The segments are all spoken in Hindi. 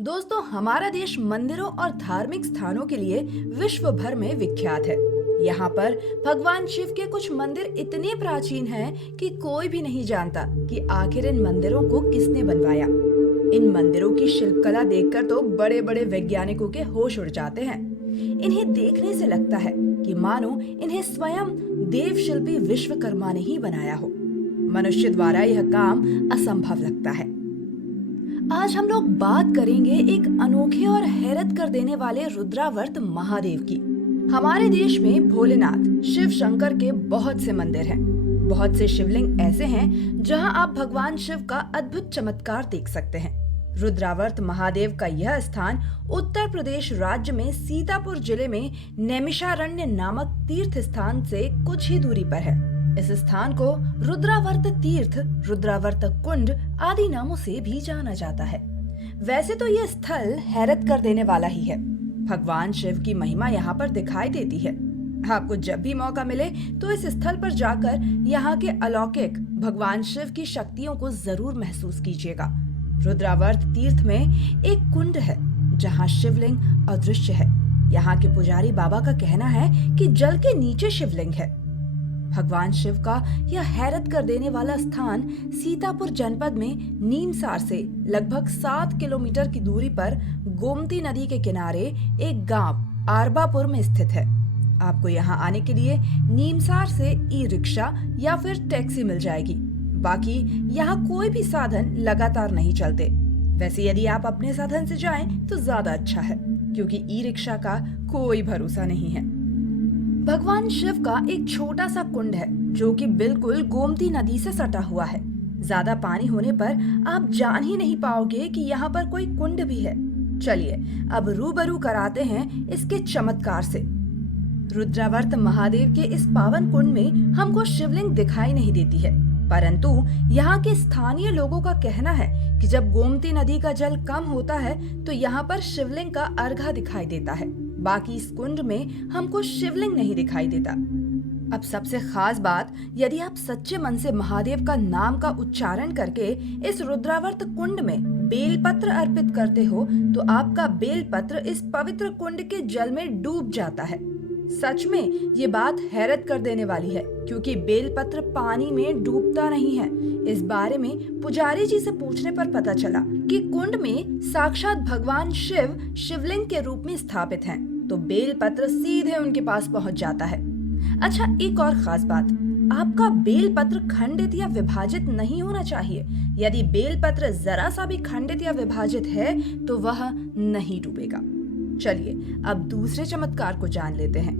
दोस्तों, हमारा देश मंदिरों और धार्मिक स्थानों के लिए विश्व भर में विख्यात है। यहाँ पर भगवान शिव के कुछ मंदिर इतने प्राचीन हैं कि कोई भी नहीं जानता कि आखिर इन मंदिरों को किसने बनवाया। इन मंदिरों की शिल्पकला देखकर तो बड़े बड़े वैज्ञानिकों के होश उड़ जाते हैं। इन्हें देखने से लगता है कि मानो इन्हें स्वयं देव शिल्पी विश्वकर्मा ने ही बनाया हो। मनुष्य द्वारा यह काम असंभव लगता है। आज हम लोग बात करेंगे एक अनोखे और हैरत कर देने वाले रुद्रावर्त महादेव की। हमारे देश में भोलेनाथ शिव शंकर के बहुत से मंदिर हैं। बहुत से शिवलिंग ऐसे हैं जहां आप भगवान शिव का अद्भुत चमत्कार देख सकते हैं। रुद्रावर्त महादेव का यह स्थान उत्तर प्रदेश राज्य में सीतापुर जिले में नैमिषारण्य नामक तीर्थ स्थान से कुछ ही दूरी पर है। इस स्थान को रुद्रावर्त तीर्थ, रुद्रावर्त कुंड आदि नामों से भी जाना जाता है। वैसे तो यह स्थल हैरत कर देने वाला ही है। भगवान शिव की महिमा यहाँ पर दिखाई देती है। आपको जब भी मौका मिले तो इस स्थल पर जाकर यहाँ के अलौकिक भगवान शिव की शक्तियों को जरूर महसूस कीजिएगा। रुद्रावर्त तीर्थ में एक कुंड है जहाँ शिवलिंग अदृश्य है। यहाँ के पुजारी बाबा का कहना है कि जल के नीचे शिवलिंग है। भगवान शिव का यह हैरत कर देने वाला स्थान सीतापुर जनपद में नीमसार से लगभग 7 किलोमीटर की दूरी पर गोमती नदी के किनारे एक गांव आरबापुर में स्थित है। आपको यहां आने के लिए नीमसार से ई रिक्शा या फिर टैक्सी मिल जाएगी। बाकी यहाँ कोई भी साधन लगातार नहीं चलते। वैसे यदि आप अपने साधन से जाएं तो ज्यादा अच्छा है, क्योंकि ई रिक्शा का कोई भरोसा नहीं है। भगवान शिव का एक छोटा सा कुंड है जो कि बिल्कुल गोमती नदी से सटा हुआ है। ज्यादा पानी होने पर आप जान ही नहीं पाओगे कि यहाँ पर कोई कुंड भी है। चलिए अब रूबरू कराते हैं इसके चमत्कार से। रुद्रावर्त महादेव के इस पावन कुंड में हमको शिवलिंग दिखाई नहीं देती है, परंतु यहाँ के स्थानीय लोगों का कहना है कि जब गोमती नदी का जल कम होता है तो यहाँ पर शिवलिंग का अर्घा दिखाई देता है। बाकी इस कुंड में हमको शिवलिंग नहीं दिखाई देता। अब सबसे खास बात, यदि आप सच्चे मन से महादेव का नाम का उच्चारण करके इस रुद्रावर्त कुंड में बेलपत्र अर्पित करते हो तो आपका बेलपत्र इस पवित्र कुंड के जल में डूब जाता है। सच में ये बात हैरत कर देने वाली है, क्योंकि बेलपत्र पानी में डूबता नहीं है। इस बारे में पुजारी जी से पूछने पर पता चला कि कुंड में साक्षात भगवान शिव शिवलिंग के रूप में स्थापित हैं, तो बेलपत्र सीधे उनके पास पहुंच जाता है। अच्छा, एक और खास बात, आपका बेलपत्र खंडित या विभाजित नहीं होना चाहिए। यदि बेलपत्र जरा सा भी खंडित या विभाजित है तो वह नहीं डूबेगा। चलिए अब दूसरे चमत्कार को जान लेते हैं।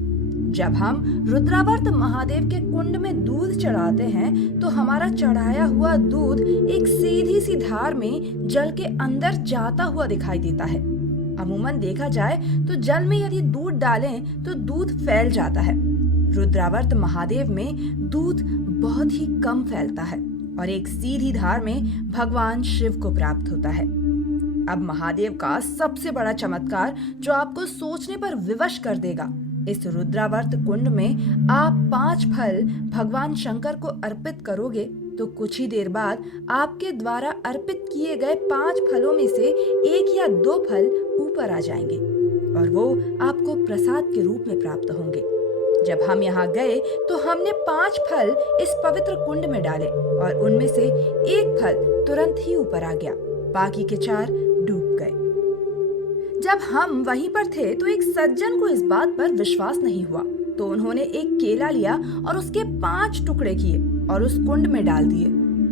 जब हम रुद्रावर्त महादेव के कुंड में दूध चढ़ाते हैं तो हमारा चढ़ाया हुआ दूध एक सीधी सी धार में जल के अंदर जाता हुआ दिखाई देता है। अमूमन देखा जाए तो जल में यदि दूध डालें तो दूध फैल जाता है। रुद्रावर्त महादेव में दूध बहुत ही कम फैलता है और एक सीधी धार में भगवान शिव को प्राप्त होता है। अब महादेव का सबसे बड़ा चमत्कार जो आपको सोचने पर विवश कर देगा। इस रुद्रावर्त कुंड में आप 5 फल भगवान शंकर को अर्पित करोगे तो कुछ ही देर बाद आपके द्वारा अर्पित किए गए 5 फलों में से 1 या 2 फल ऊपर आ जाएंगे और वो आपको प्रसाद के रूप में प्राप्त होंगे। जब हम यहाँ गए तो हमने 5 फल इस पवित्र कुंड में डाले और उनमें से 1 फल तुरंत ही ऊपर आ गया, बाकी के 4 डूब गए। जब हम वहीं पर थे तो एक सज्जन को इस बात पर विश्वास नहीं हुआ, तो उन्होंने एक केला लिया और उसके 5 टुकड़े किए और उस कुंड में डाल दिए।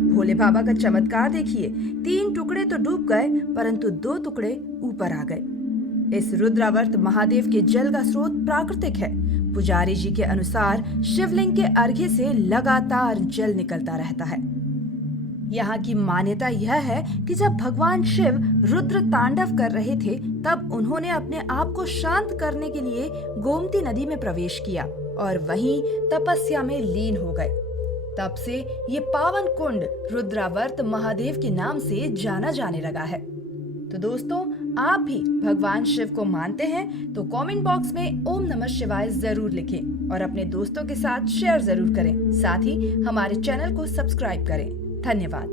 भोले बाबा का चमत्कार देखिए, 3 टुकड़े तो डूब गए परंतु 2 टुकड़े ऊपर आ गए। इस रुद्रावर्त महादेव के जल का स्रोत प्राकृतिक है। पुजारी जी के अनुसार शिवलिंग के अर्घ्य से लगातार जल निकलता रहता है। यहाँ की मान्यता यह है कि जब भगवान शिव रुद्र तांडव कर रहे थे तब उन्होंने अपने आप को शांत करने के लिए गोमती नदी में प्रवेश किया और वहीं तपस्या में लीन हो गए। तब से ये पावन कुंड रुद्रावर्त महादेव के नाम से जाना जाने लगा है। तो दोस्तों, आप भी भगवान शिव को मानते हैं तो कमेंट बॉक्स में ओम नमः शिवाय जरूर लिखें और अपने दोस्तों के साथ शेयर जरूर करें। साथ ही हमारे चैनल को सब्सक्राइब करें। धन्यवाद।